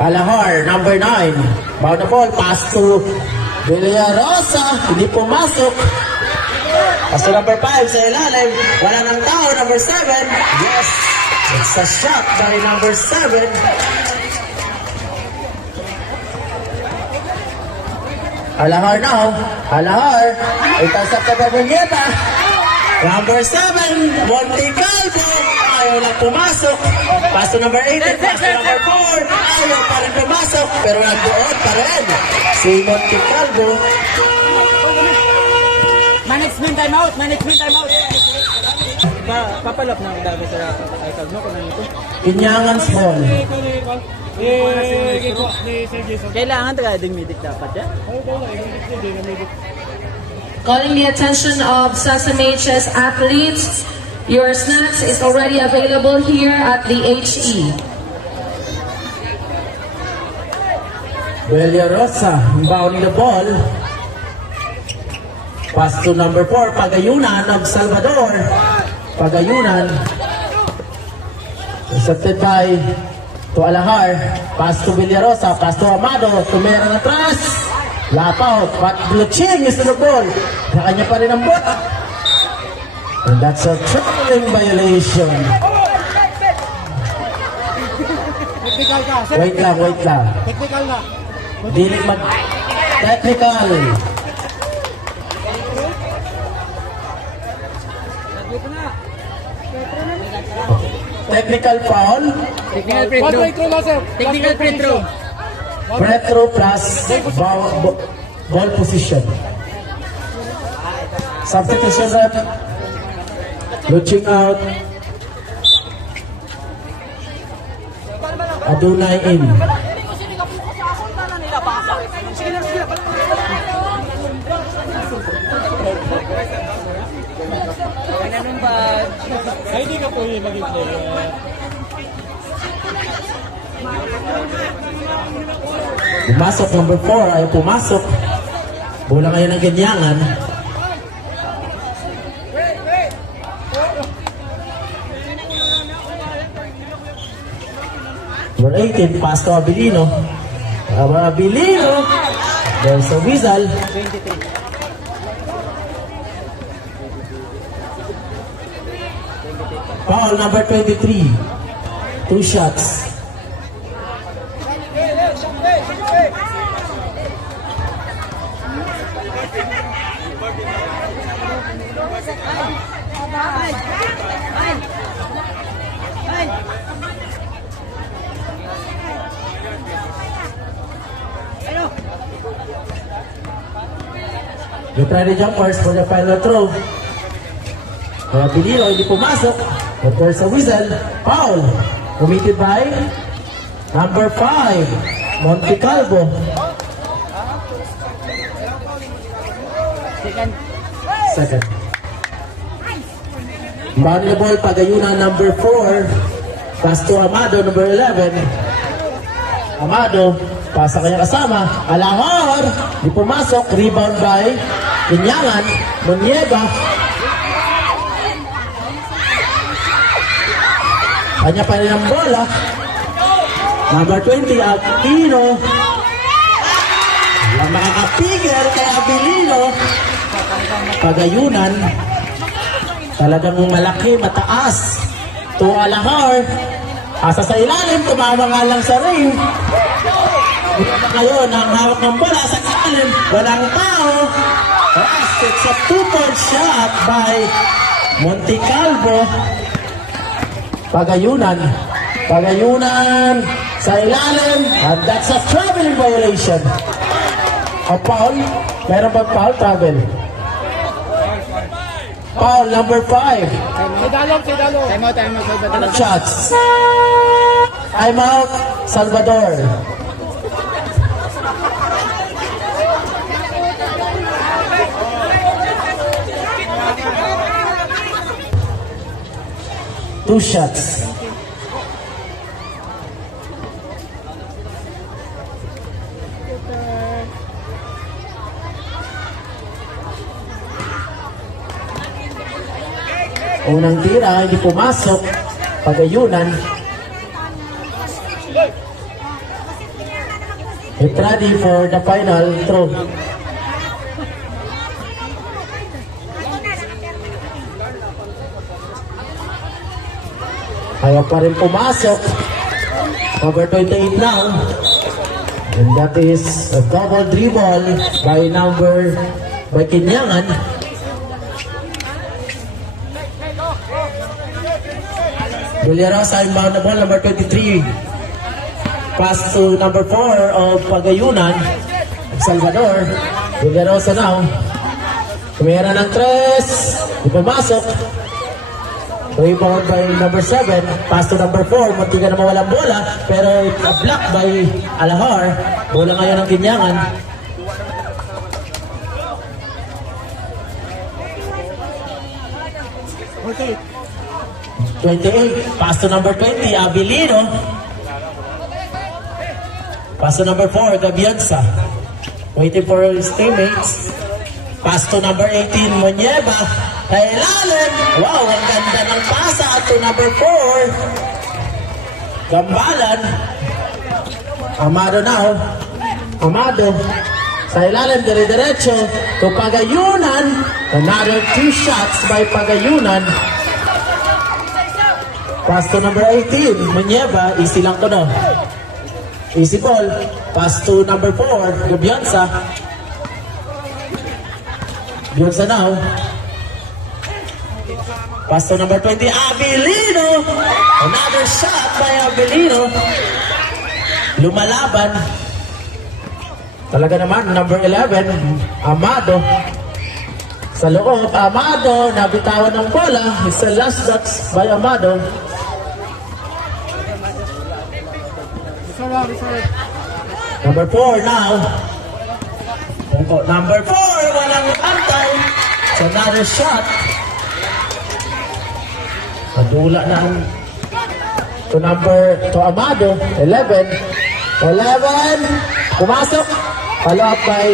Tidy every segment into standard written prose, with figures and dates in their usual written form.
Alahar, number 9. Bound the ball, pass to Villarosa. Hindi pumasok. Pass to number 5 sa ilalim. Wala ng tao, number 7. Yes! It's a shot by number 7. Alahar now. Alahar. Itasap ka pa Bunyeta. Number 7. Monte Calvo. Ayaw lang pumasok. Pass to number 8. Pass to number 4. Ayaw pa rin pumasok. Pero nagdoon pa rin. Si Monte Calvo. Management time out. Management time out. Papalap na ang dami sa iCal mo kung nandito. Inyangan's ball. Kailangan taga dumidik dapat yan. Calling the attention of Sesame Chess athletes, your snacks is already available here at the HE. Villarosa bounding the ball. Pass to number 4, Pagayunan of Salvador. Pagayunan. Accepted by to Alahar. Pass to Villarosa. Pass to Amado. Tumera atras. Lapaw. But Bluching is to the ball. Sa kanya pa rin ang bola. And that's a troubling violation. Technical ka. Wait lang, wait lang. Technical na. Dili mag... Technical. Technical foul. Technical free throw. Technical free throw. Retro plus ball position. Substitution rep. Looking out. Adunay in. Ay, di ka po yung maging player. Pumasok number 4. Ayaw pumasok. Bola ngayon ng ganyangan. Number 18, pass to Abilino. Abilino. There's a whistle. 23. Foul number 23. 2 shots. You try the jumpers for the final throw. Kaya Bililo hindi pumasok. But there's a whistle. Foul. Committed by number 5, Monte Calvo. Second. Bounding the ball, Pagayunan, number 4. Pass to Amado, number 11. Amado, pass sa kanyang kasama. Alahar, di pumasok. Rebound by Inyangan, Monieba. Kanya pa rin ang bola. Number 20, Aquino. Walang makakapigil kay Abilino. Pagayunan. Talagang malaki, mataas. To Alahar. Asa sa ilalim, tumama nga lang sa ring. Ngayon, ang hawak ng bola sa ilalim. Walang tao. Yes, it's a 2-point shot by Monte Calvo. Pagayunan. Pagayunan sa ilalim. And that's a traveling violation. A foul. Meron ba foul? Travel. Foul number 5. Sidalong. Time out, Salvador. Shots. Time out, Salvador. Two shots. Unang tira, hindi pumasok. Pagayunan. Get ready for the final throw. Ayaw pa rin pumasok. Number 28 now. And that is a double dribble by Kinyangan. Villarosa inbound the ball, number 23. Pass to number 4 of Pagayunan, Salvador. Villarosa now. Kumira ng 3. Di pumasok. Rebound by number 7. Pass to number 4. Munti ka na mawalang bola. Pero block by Alahar. Bola ngayon ng Kinyangan. Okay. 28. Pass to number 20. Abilino. Pass to number 4. Gabianza. Waiting for his teammates. Pass to number 18. Monyeba. Kay ilalim. Wow, ang ganda ng pasa to number 4. Gambalan. Amado now. Amado. Sa ilalim, dire-diretso. To Pagayunan. Another 2 shots by Pagayunan. Pass to number 18. Munyeba. Easy lang to no. Easy ball. Pass to number 4. Gabianza. Gabianza now. Pass to number 20, Abilino. Another shot by Abilino. Lumalaban. Talaga naman, number 11, Amado. Sa loob, Amado, nabitawan ng bola. It's the last shots by Amado. Number 4 now. Number 4, walang antay. It's another shot. Padula na ang to Amado, 11. Pumasok. Follow up by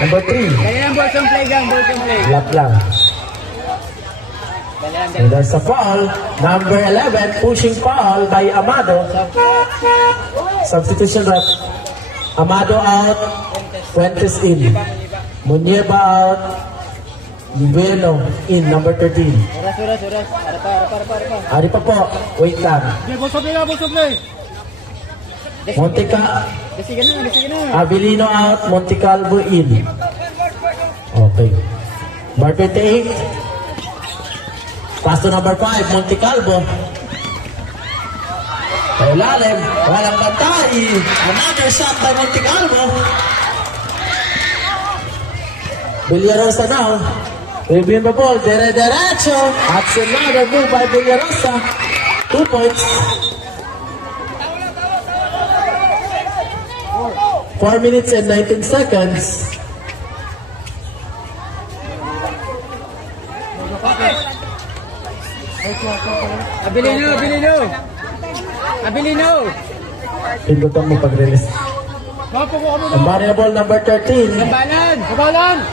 number 3. Ganyan ang ball play gang, ball play. Lap lang. And there's a foul. Number 11, pushing foul by Amado. Substitution rep. Amado out. Fuentes in. Munyeba out. Bueno in, number 13. Oras. Para. Ari pa po. Wait lang. Okay, ball play. Sige na. Abilino out. Monte Calvo in. Okay. Bar 28. Pass to number 5. Monte Calvo. Ilalim. Walang bantay. Another shot by Monte Calvo. Villarosa now. Review the ball. Dire-diretso. That's another move by Villarosa. 2 points. 4 minutes and 19 seconds. Abilino. Pindutan mo pag-release. Ang bari na ball number 13. Kabalan.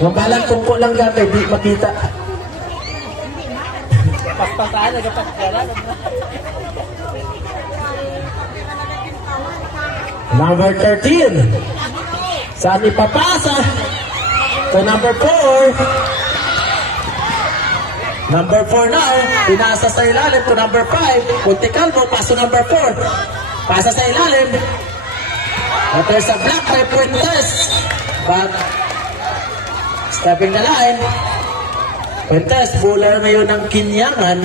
Ang balang tungko lang dati, di makita. Number 13. Saan ipapasa? To number 4. Number 4 now. Pinasa sa ilalim to number 5. Monte Calvo, paso number 4. Pasa sa ilalim. But there's a block by Fuentes. But stepping the line. Fuentes, bowler ngayon ng Kinyangan.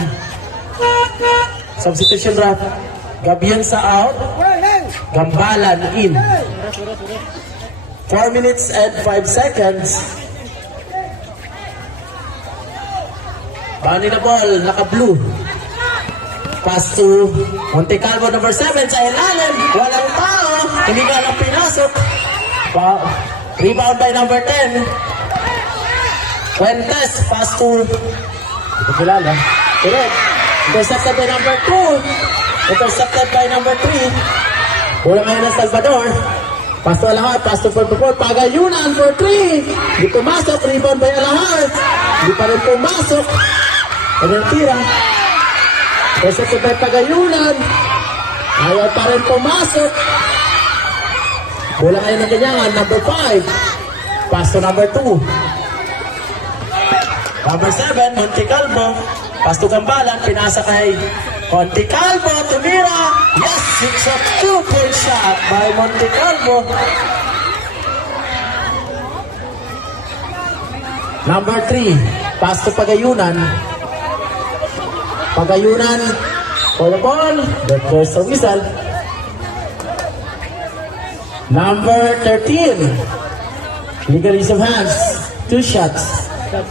Substitution ref. Gabianza out. Gambalan in. 4 minutes and 5 seconds. Bani na ball, naka-blue. Pass to Monte Calvo, number 7 sa ilalim. Walang tao. Hindi ka lang pinasok. Rebound by number 10. Fuentes, pass to ito kilala. Correct. Intercepted by number 2. Intercepted by number 3. Bola ngayon ng Salvador. Pass to Alahar. Pass to 4-4. Pagayunan for 3. Hindi pumasok. Rebound by Alahar. Hindi pa rin pumasok. Kanyang tira. Intercepted by Pagayunan. Ayaw pa rin pumasok. Bola ngayon ng kanyangan, number 5. Pass to number 2. Number 7, Montecalvo. Pass to Gambalan, pinasa kay Montecalvo, tumira. Yes, it's a 2-point shot by Montecalvo. Number 3, pass to Pagayunan. Pagayunan, for the ball, that goes to whistle. Number 13, legal use of hands, 2 shots. Stop.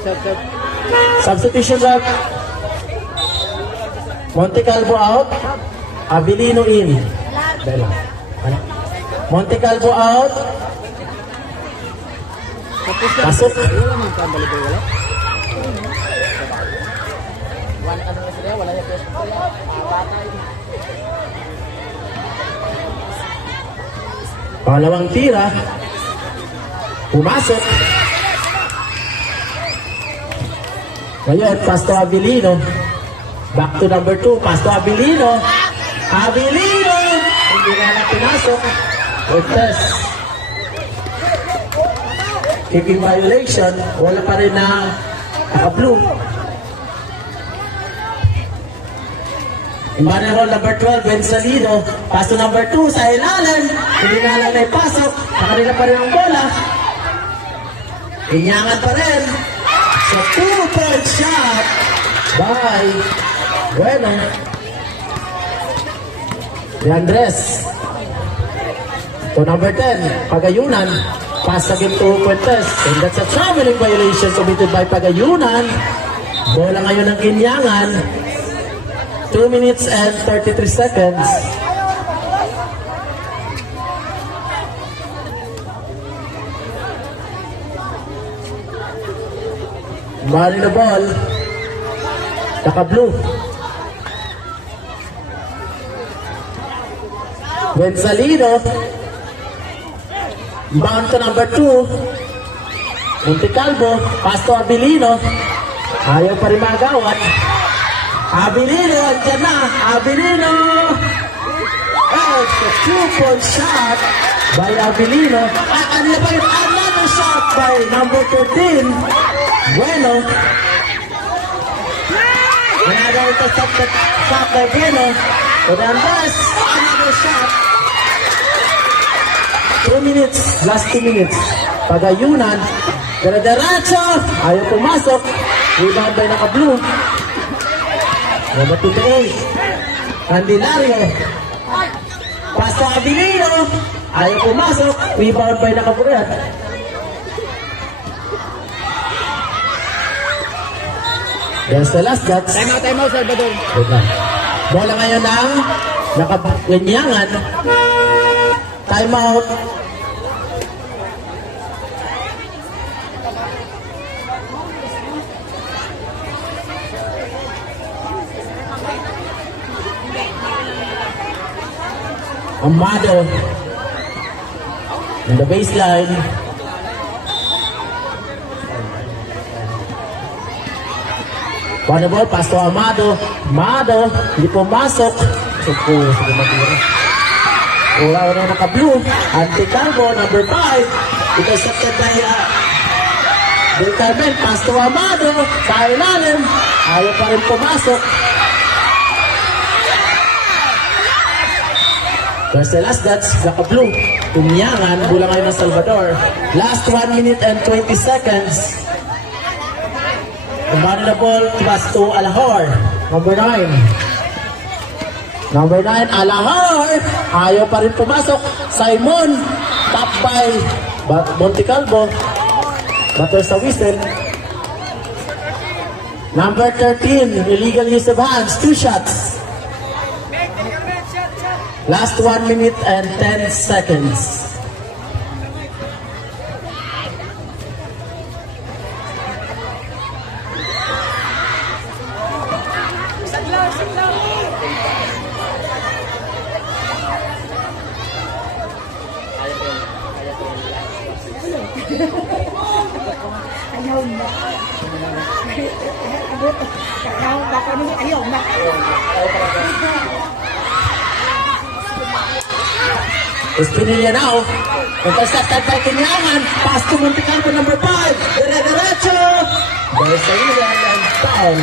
Substitution rep. Montecalvo out. Abilino in. Bella. Montecalvo out. Pasok. Wala man kambali ba wala? Wala ano na sila, wala yung pwesto. Pangalawang tira. Pumasok. Ngayon, pass to Abilino. Back to number 2. Pass to Abilino. Abilino! Hindi na pinasok. Good test. Kicking violation. Wala pa rin na naka-blue. Emmanuel number 12, Bensalino. Pass to number 2 sa ilalim. Hindi na lang na ipasok. Sa kanila pa rin ang bola. Inyangan pa rin. So 2-point shot by Bueno. De Andres. To number 10, Pagayunan. Pass again to Fuentes. And that's a traveling violation committed by Pagayunan. Bola ngayon ng Inyangan. 2 minutes and 33 seconds. Bali na ball. Naka-blue. Bensalino. Bound to number 2. Montecalvo. Pass to Abilino. Ayaw pa rin magawat. Abilino, andyan na. Abilino. Oh, it's a 2-point shot by Abilino. At kanila pa yung another shot by number 13. Bueno. Another intercepted shot by Bueno. Fernandez, another shot. 2 minutes, last 2 minutes. Pagayunan. Dere-derecho. Ayaw pumasok. Rebound by naka-blue. Number 28. Candelario. Pass to Abilino. Ayaw pumasok. Rebound by naka-buret. There's the last shots. Time out, Salvador. Wait lang. Bola ngayon ng nakaganyangan. Time out. Amado. In the baseline. One ball, pass to Amado. Amado, hindi pumasok. Supo, sige matira. Ura na naka-blue. Montecalvo, number 5. Intercepted by Del Carmen. Pass to Amado. Sa ilalim. Ayaw pa rin pumasok. There's the last dots. Naka-blue. Umyangan. Bulang ngayon ng Salvador. Last 1 minute and 20 seconds. Kumbano na ball, pass to Alahor. Number 9. Number 9, Alahor. Ayaw pa rin pumasok. Simon, top by Montecalvo. Bato sa whistle. Number 13, illegal use of hands. 2 shots. Last 1 minute and 10 seconds. Ayaw na. Ayaw na. Espinilla now. Intercepted by Kinyangan. Pass to Monticalvo number 5. Dire-diretso. There's a whistle and foul.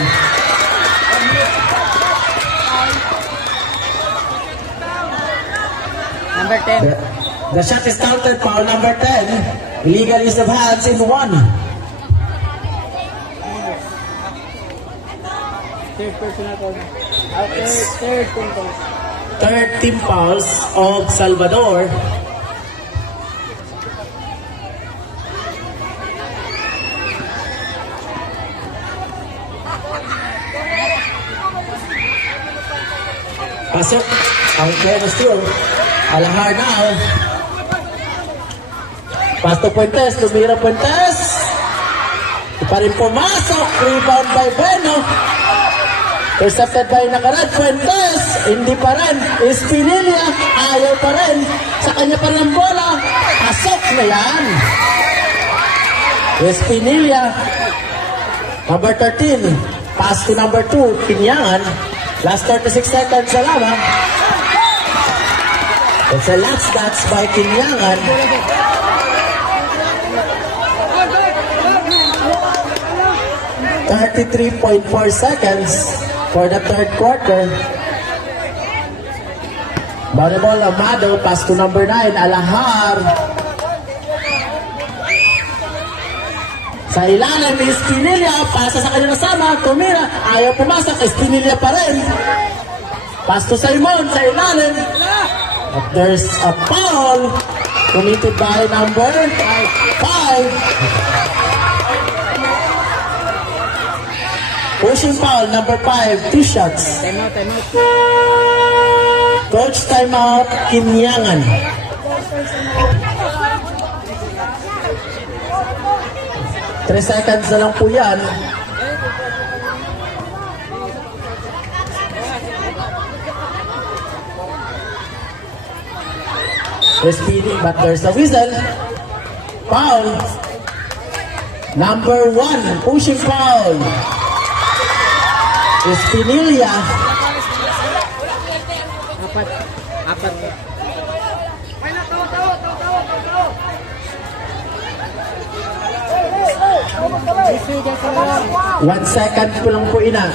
Number 10. The shot is counted. Foul number 10. Illegal use of hands in 1. Third personal foul. Okay, third team foul. Third team fouls of Salvador. Pasok ang Cleves Tour. Alahar now. Pass to Puentes. Tumira Puentes. Di pa rin pumasok. Rebound by Bueno. Intercepted by Nakarad. Fuentes. Hindi pa rin. Espinilla. Ayaw pa rin. Sa kanya pa rin ang bola. Pasok na yan. Espinilla. Number 13. Pass to number 2. Kinyangan. Last 36 seconds na lamang. It's a last dance by Kinyangan. 33.4 seconds for the third quarter. Volleyball Amado, pass to number 9, Alahar. Sa ilalim, Espinilla, pasa sa kanyang kasama, tumira, ayaw pumasok, Espinilla pa rin. Pass to Simon, sa ilalim. But there's a foul committed by number 5. Pushing foul, number 5, 2 shots. Time out, time out. Coach timeout, Kinyangan. Three seconds na lang po yan. Speeding, but there's a whistle. Foul. Number 1, pushing foul. Espinilla. Apat. Apat. One second po lang po ina.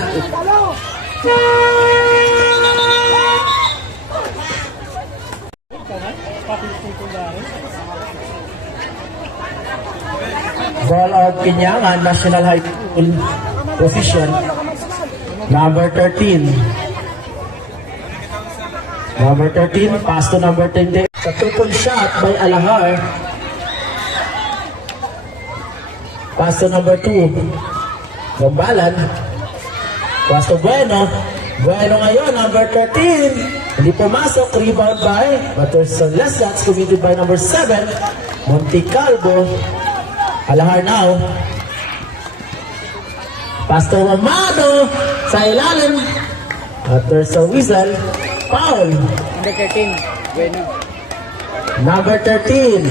Ball out Kinyangan, National High School position. Number 13. Number 13, pass to number 10. Sa triple shot by Alahar. Pass to number 2. Gambalan. Pass to Bueno. Bueno ngayon, number 13. Hindi pumasok, rebound by, but there's a less shots committed by number 7. Monticalvo. Alahar now. Pass to Amado. Sa ilalim. But there's a whistle. Foul. Number 13. Bueno. Number 13.